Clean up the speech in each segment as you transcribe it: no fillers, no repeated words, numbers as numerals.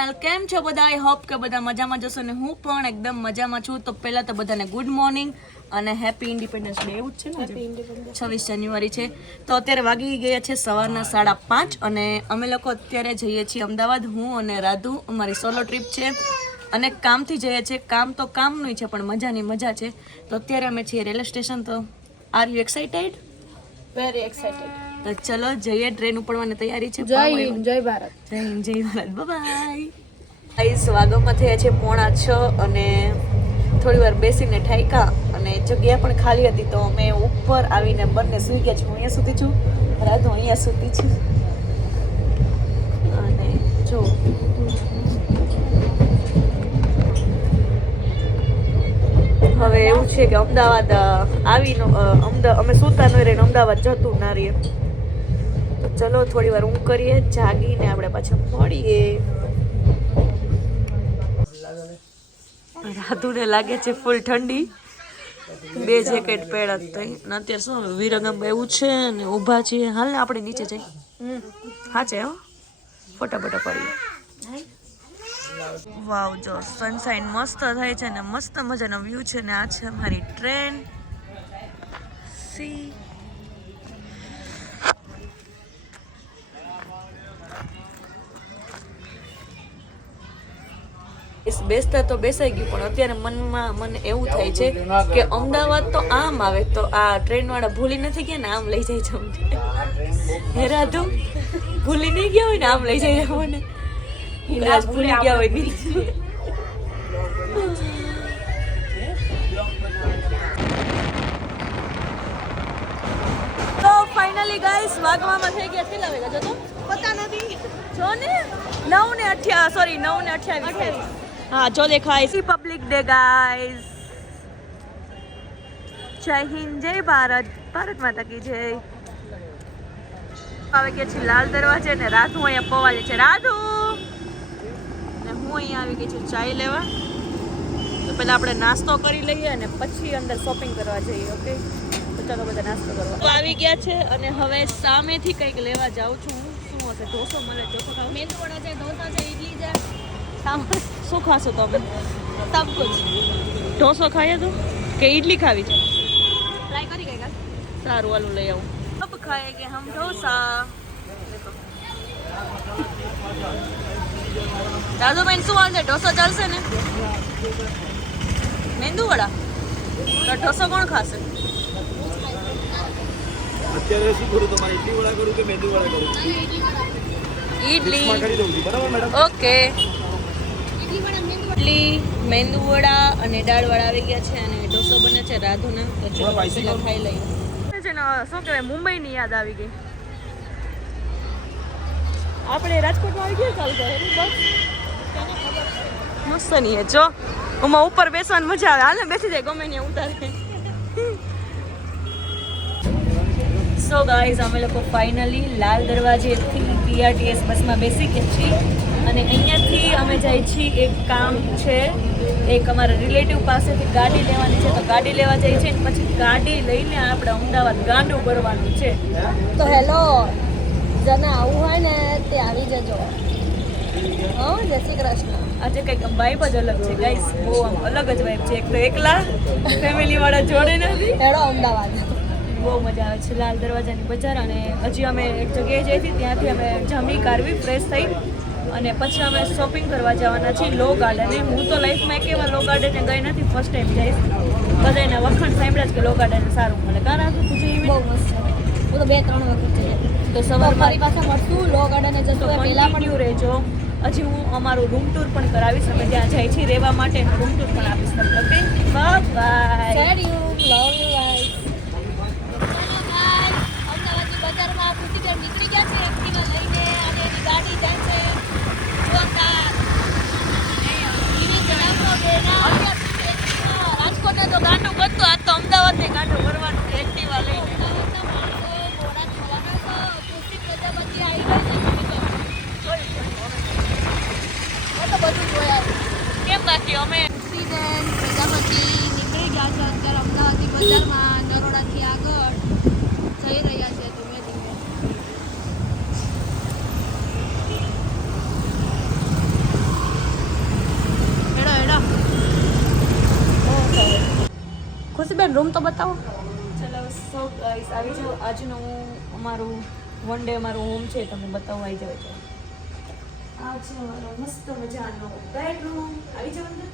Channel કેમ છો બધા? આઈ હોપ કે બધા મજામાં જશો ને હું પણ એકદમ મજામાં છું. તો પહેલા તો બધાને ગુડ મોર્નિંગ અને હેપી ઇન્ડિપેન્ડન્સ ડે. એવું જ છે ને? 26 જાન્યુઆરી છે. તો અત્યારે વાગી ગયા છે સવારના 5:30 અને અમે લોકો અત્યારે જઈએ છીએ અમદાવાદ. હું અને રાધુ, અમારી સોલો ટ્રીપ છે અને કામથી જઈએ છીએ. કામ તો કામનું છે પણ મજાની મજા છે. તો અત્યારે અમે છીએ રેલવે સ્ટેશન. તો are you excited? Very excited. તો ચલો જઈએ. ટ્રેન ઉપડવાની તૈયારી છે. જય હિન્દ, જય ભારત. જય હિન્દ, જય ભારત. બાય. ગાઈસ વાગોમાં થયા છે 6:45 અને થોડી વાર બેસીને ઠાયકા અને જગ્યા પણ ખાલી હતી. તો અમે ઉપર આવીને બંને સૂઈ ગયા છે. હું અહીંયા સુધી છું, રાધુ અહીંયા સુધી છે. અને જો હવે એવું છે કે અમદાવાદ આવીને અમે સૂતા ન રહીને અમદાવાદ જતું ના રહીએ. તો ચલો થોડી વાર ઊંઘ કરીએ, જાગીને આપણે પાછા મળીએ. રાધુને લાગે છે ફૂલ ઠંડી, 2 જેકેટ પહેર્યા તઈ. અને અત્યારે શું વિરંગમ એવું છે અને ઊભા છીએ. હાલ ને આપણે નીચે જઈ. હા છે હો, ફટાફટ પડીએ. વાવ, જો સનસાઇન મસ્ત થાય છે ને મસ્ત મજાનો વ્યૂ છે. ને આ છે અમારી ટ્રેન. સી બેસતા તો બેસાઈ ગયું પણ અત્યારે મનમાં મને એવું થાય છે કે અમદાવાદ તો આમ આવે તો આ ટ્રેન વાળા ભૂલી નથી ગયા ને આમ લઈ જાય છે અમને. હે રાધુ, ભૂલી નહીં ગયા હોય ને આમ લઈ જાય અમને. કદાચ ભૂલી ગયા હોય નહીં. તો ફાઇનલી ગાઈસ વાગવામાં થઈ ગયા કેટલા વાગ્યા જો તો પતા નથી. જો ને 9:28. હા જો દેખાય. Public day guys. જય હિન્દ, જય ભારત. ભારત માતા કી જય. આવી ગયા છે લાલ દરવાજે ને રાધુ અહીંયા પવાલે છે. રાધુ ને હું અહીંયા આવી ગઈ છું ચાય લેવા. તો પહેલા આપણે નાસ્તો કરી લઈએ અને પછી અંદર શોપિંગ કરવા જઈએ. ઓકે, તો ચાલો બધા નાસ્તો કરવા. તો આવી ગયા છે અને હવે સામેથી કંઈક લેવા જાઉં છું. શું હશે? ઢોસો મળે? ઢોસો ખાવ? મેંદુ વડા છે, ઢોસા છે, ઈડલી છે. શું ખાશો તમે? સબ કુછ ઢોસો ખાઈએ તો કે ઈડલી ખાવી છે? ટ્રાય કરી ગઈ. સારું, વાલું લઈ આવું. અબ ખાएंगे हम ઢોસા. દાદુ બેન શું હાલ છે? ઢોસો ચાલશે ને? મેંદુ વડા તો ઢોસો કોણ ખાશે? અત્યારે શું કરું? તમારે ઇડલી વડા કરું કે મેંદુ વડા કરું? ઈડલી. કરી દઉં છું, બરાબર મેડમ? ઓકે. ઇડલી, મેંદુ વડા અને દાળ વડા આવી ગયા છે અને ઢોસો બને છે રાધુના. તો ચલો પેલા ખાઈ લઈએ. છે ને શું કહેવાય, મુંબઈની યાદ આવી ગઈ. આપણે રાજકોટમાં આવી ગયા ચાલુ કરે બસ મસ્ત નહીં હે. જો ઓમાં ઉપર બેસવાની મજા આવે. હાલ ને બેસી જાય ગમે ત્યાં ઉતારે. સો ગાઈઝ અમે લોકો ફાઇનલી લાલ દરવાજેથી PRTS બસમાં બેસી ગયા છીએ અને અહીંયાથી અમે જઈએ છીએ. એક કામ છે, એક અમારા રિલેટિવ પાસેથી ગાડી લેવાની છે. તો ગાડી લેવા જઈએ છીએ પછી ગાડી લઈને આપણે અમદાવાદ ગાંડું ભરવાનું છે. તો હેલો, જેને આવું હોય ને તે આવી જજો. હા, જય શ્રી કૃષ્ણ. આજે કંઈક વાઇબ જ અલગ છે ગાઈસ. બહુ આમ અલગ જ વાઇબ છે. એક તો એકલા ફેમિલી વાળા જોડે નથી. હેડો અમદાવાદ. બહુ મજા આવે છે લાલ દરવાજાની બજાર. અને હજી અમે એક જગ્યાએ જઈ હતી, ત્યાંથી અમે જમી કાઢવી, ફ્રેશ થઈ અને પછી અમે શોપિંગ કરવા જવાના છીએ લો ગાર્ડને. હું તો લાઈફમાં એક એવા લો ગાર્ડને ગઈ નથી, ફર્સ્ટ ટાઈમ જઈશ. બધા એના વખાણ સાંભળ્યા જ કે લો ગાર્ડન સારું મળે. કારણ કે તું બહુ મસ્ત છે. હું તો 2-3 વખત જઈ. તો તો સવારમાં મારી પાસે મળશું લો ગાર્ડને જશું. પહેલાં કન્ટિન્યુ રહેજો. હજી હું અમારું રૂમ ટૂર પણ કરાવીશ. અમે ત્યાં જઈ છીએ રહેવા માટે રૂમ ટૂર પણ આપીશ તમને. Okay, bye bye. Said you, love you guys. અમદાવાદની બજારમાં ખુશીબેન નીકળી ગયા છે એક્ટિવા લઈને અને એની ગાડી જાય છે જોરદાર. રાજકોટને તો ગાંડું બનતું, આજ તો અમદાવાદને ગાંડું ભરવાનું છે એક્ટિવા લઈને. કેમ બાકી અમે ખુશીબેન પ્રજાપતિ નીકળી ગયા છે અત્યારે અમદાવાદની બજારમાં નરોડાથી આગળ જઈ રહ્યા છે ધીમે ધીમે. બેન રૂમ તો બતાવો. ચલો સો ગાઈસ આવી જાઓ. આજનું અમારું વન ડે અમારું હોમ છે, તમને બતાવું. આવી જાઓ. આ છે અમારો મસ્ત મજાનો બેડરૂમ. આવી જાઓ અંદર.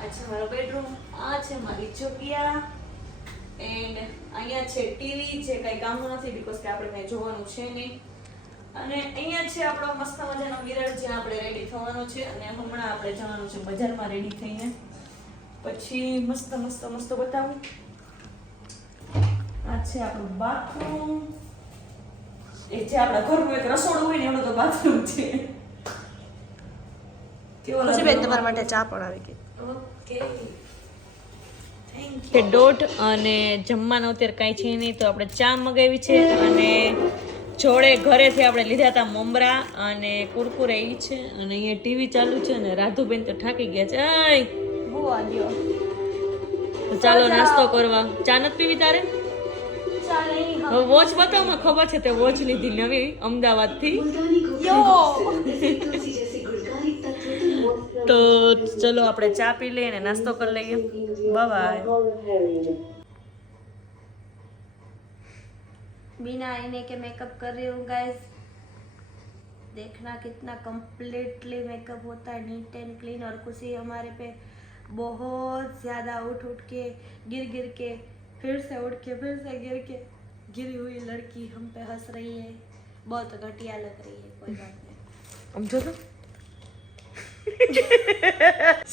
આ છે મારો બેડરૂમ. આ છે મારી જગ્યા. એન્ડ અહીંયા છે ટીવી, જે કંઈ કામનું નથી બીકોઝ કે આપણે કંઈ જોવાનું છે નહીં. અને અહીંયા છે આપણો મસ્ત મજાનો મિરર, જ્યાં આપણે રેડી થવાનું છે. અને હમણાં આપણે જવાનું છે બજારમાં રેડી થઈને. પછી મસ્ત મસ્ત મસ્ત બતાવું. આ છે આપણું બાથરૂમ. એ જે આપણા ઘરનું એક રસોડું હોય ને એનું તો બાથરૂમ છે. કેવો ખુશી બેન તમારા માટે ચા પણ આવી ગઈ. Okay thank you. દોઢ અને જમવાનું અત્યારે કાંઈ છે નહીં, તો આપણે ચા મગાવી છે. અને જોડે ઘરેથી આપણે લીધા હતા મમરા અને કુરકુરે એ છે. અને અહીંયા ટીવી ચાલુ છે. અને રાધુબેન તો થાકી ગયા છે. આય બહુ આલ્યો. તો ચાલો નાસ્તો કરવા. ચા નથી પીવી તારે? ચા નહીં. હવે વોચ બતાવમાં ખબર છે તે વોચ લીધી નવી અમદાવાદથી. તો ચલો આપણે ચા પી લઈએ અને નાસ્તો કરી લઈએ. બાય. बिना आईने के मेकअप कर रही हूँ गाइस. देखना कितना कंप्लीटली मेकअप होता है, नीट एंड क्लीन. और खुशी हमारे पे बहुत ज़्यादा उठ के गिर के फिर से उठ के फिर से गिरी हुई लड़की हम पे हंस रही है. बहुत घटिया लग रही है. कोई बात नहीं. સમજો તો.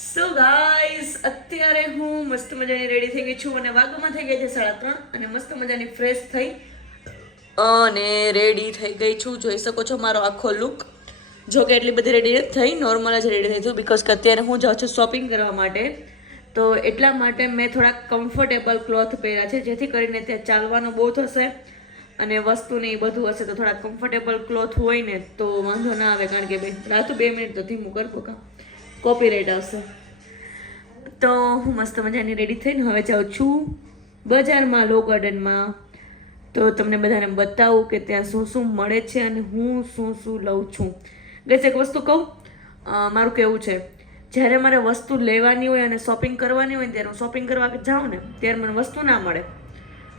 સો ગાઈસ અત્યારે હું મસ્ત મજાની રેડી થઈ ગઈ છું અને વાગમાં થઈ ગયા છે 3:30 અને મસ્ત મજાની ફ્રેશ થઈ અને રેડી થઈ ગઈ છું. જોઈ શકો છો મારો આખો લુક. જો કે એટલી બધી રેડી થઈ, નોર્મલ જ રેડી થઈ છું બીકોઝ કે અત્યારે હું જાઉં છું શોપિંગ કરવા માટે. તો એટલા માટે મેં થોડાક કમ્ફર્ટેબલ ક્લોથ પહેર્યા છે, જેથી કરીને ત્યાં ચાલવાનું બહુ થશે અને વસ્તુ ને એ બધું હશે. તો થોડા કમ્ફર્ટેબલ ક્લોથ હોય ને તો વાંધો ના આવે. કારણ કે રાતું 2 મિનિટ તો ધીમું કરવું કા કોપીરાઇટ આવશે. તો હું મસ્ત મજાની રેડી થઈને હવે જાઉં છું બજારમાં, લો ગાર્ડનમાં. તો તમને બધાને બતાવું કે ત્યાં શું શું મળે છે અને હું શું શું લઉં છું. ગઈસ એક વસ્તુ કહું, મારું કેવું છે, જ્યારે મારે વસ્તુ લેવાની હોય અને શોપિંગ કરવાની હોય ને ત્યારે હું શોપિંગ કરવા જાઉં ને ત્યારે મને વસ્તુ ના મળે.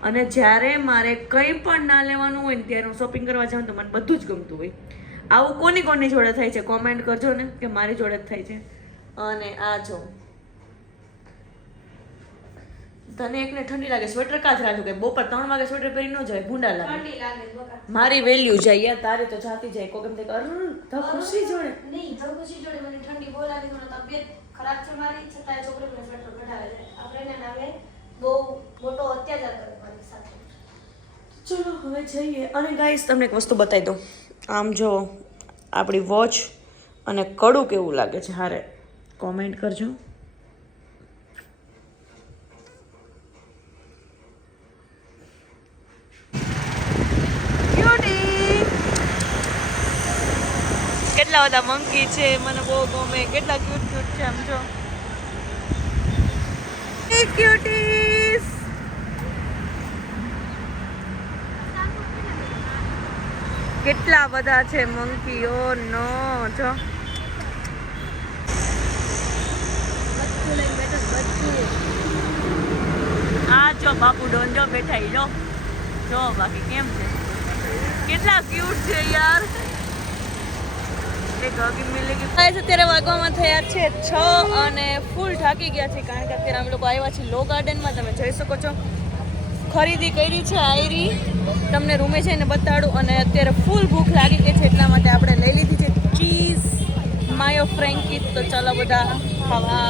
અને જ્યારે મારે કંઈ પણ ના લેવાનું હોય ને ત્યારે હું શોપિંગ કરવા જાઉં તો મને બધું જ ગમતું હોય. આવું કોની જોડે થાય છે કોમેન્ટ કરજો ને કે મારી જોડે જ થાય છે. અને આ જો તને એકને ઠંડી લાગે સ્વેટર કાચ રાખજો કે બપોર 3 વાગે સ્વેટર પહેરી ન જાય, ભૂંડા લાગે. ठंडी लागे बका. મારી વેલ્યુ જાય યાર, તારે તો જાતી જાય. કોઈ ગમે તો ખુશી જોડે નહીં તો ખુશી જોડે મને ઠંડી બહુ લાગે. મને તબિયત ખરાબ છે મારી, છતાંય છોકરીને સ્વેટર કઢાવે છે. આપણે એને નામે બહુ મોટો અત્યાચાર કરે મારી સાથે. ચલો હવે જઈએ. અને ગાઈસ તમને એક વસ્તુ બતાવી દઉં. આમ જો આપણી વોચ અને કડું કેવું લાગે છે હારે કોમેન્ટ કરજો. કેટલા બધા મંકી છે, મને બહુ ગમે. કેટલા ક્યુટ ક્યુટ છે આમ જો. ક્યુટીસ. કેટલા બધા છે મંકીઓ નો જો. બચ્ચું લઈને બેઠો બચ્ચું. આ જો બાપુ ડોન જો બેઠા ઈ લો જો. બાકી કેમ છે, કેટલા ક્યુટ છે યાર. એક હગી મિલી ગઈ. અત્યારે વાગવામાં થયા છે 6 અને ફૂલ થાકી ગયા છે કારણ કે અત્યારે અમે લોકો આવ્યા છીએ લો ગાર્ડનમાં. તમે જોઈ શકો છો ખરીદી કરી છે આયરી, તમને રૂમે જઈને બતાડું. અને અત્યારે ફૂલ ભૂખ લાગી ગઈ છે એટલા માટે આપણે લઈ લીધી છે ચીઝ માયો ફ્રેન્કી. તો ચાલો બધા ખાવા.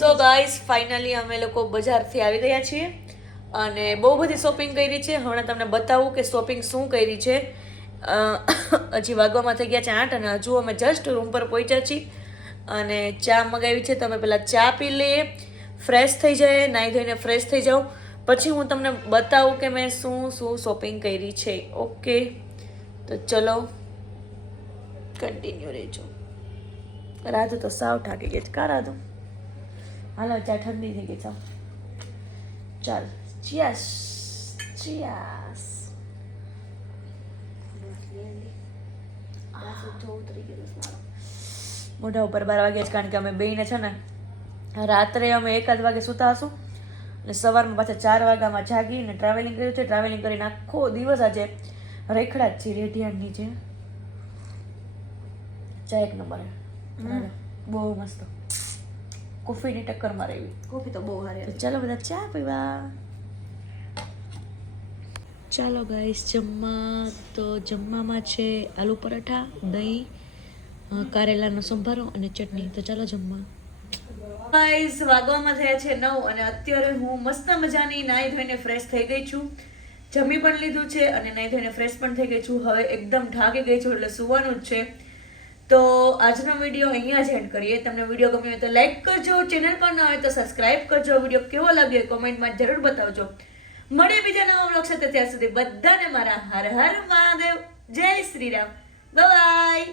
સો ગાઈસ ફાઇનલી અમે લોકો બજારથી આવી ગયા છીએ અને બહુ બધી શોપિંગ કરી છે. હમણાં તમને બતાવું કે શોપિંગ શું કરી છે. હજી વાગવામાં થઈ ગયા છે 8 અને હજુ અમે જસ્ટ રૂમ પર પહોંચ્યા છીએ અને ચા મગાવી છે. તમે પહેલાં ચા પી લઈએ, ફ્રેશ થઈ જાય, નાહી ધોઈને ફ્રેશ થઈ જાઉં, પછી હું તમને બતાવું કે મેં શું શું શોપિંગ કરી છે. ઓકે તો ચલો કન્ટિન્યુ રહેજો. રાધુ તો સાવ થાકી ગઈ છે. કા રાધુ? હાલો ચા ઠંડી થઈ ગઈ. ચાલ ચિયાસ ચિયાસ. મોઢા ઉપર 12 વાગ્યા જ, કારણ કે અમે બેયને છે ને રાત્રે અમે 1 વાગે સૂતા હશું અને સવારમાં પાછા 4 વાગ્યામાં જાગીને ટ્રાવેલિંગ કર્યું છે. ટ્રાવેલિંગ કરીને આખો દિવસ આજે રેખડા જ છે રેઢિયાણ નીચે. ચા એક નંબર, બહુ મસ્ત, કોફીની ટક્કર મારે એવી. કોફી તો બહુ સારી તો ચાલો બધા ચા પીવા. ચાલો ગાઈસ જમવા. તો જમવામાં છે આલુ પરાઠા, દહીં, કારેલાનો સંભારો અને ચટણી. તો ચાલો જમવા. ગાઈસ વાગવામાં થયા છે 9 અને અત્યારે હું મસ્ત મજાની નાહી ધોઈને ફ્રેશ થઈ ગઈ છું. જમી પણ લીધું છે અને નાહી ધોઈને ફ્રેશ પણ થઈ ગઈ છું. હવે એકદમ ઢાકી ગઈ છું એટલે સુવાનું જ છે. તો આજનો વિડીયો અહીંયા જ એન્ડ કરીએ. તમને વિડીયો ગમ્યો હોય તો લાઈક કરજો, ચેનલ પર ન હોય તો સબસ્ક્રાઇબ કરજો. વિડીયો કેવો લાગ્યો કોમેન્ટમાં જરૂર બતાવજો. મળીએ બીજા નવા વ્લોગ સાથે. ત્યાં સુધી બધાને મારા હર હર મહાદેવ, જય શ્રી રામ, બાય બાય.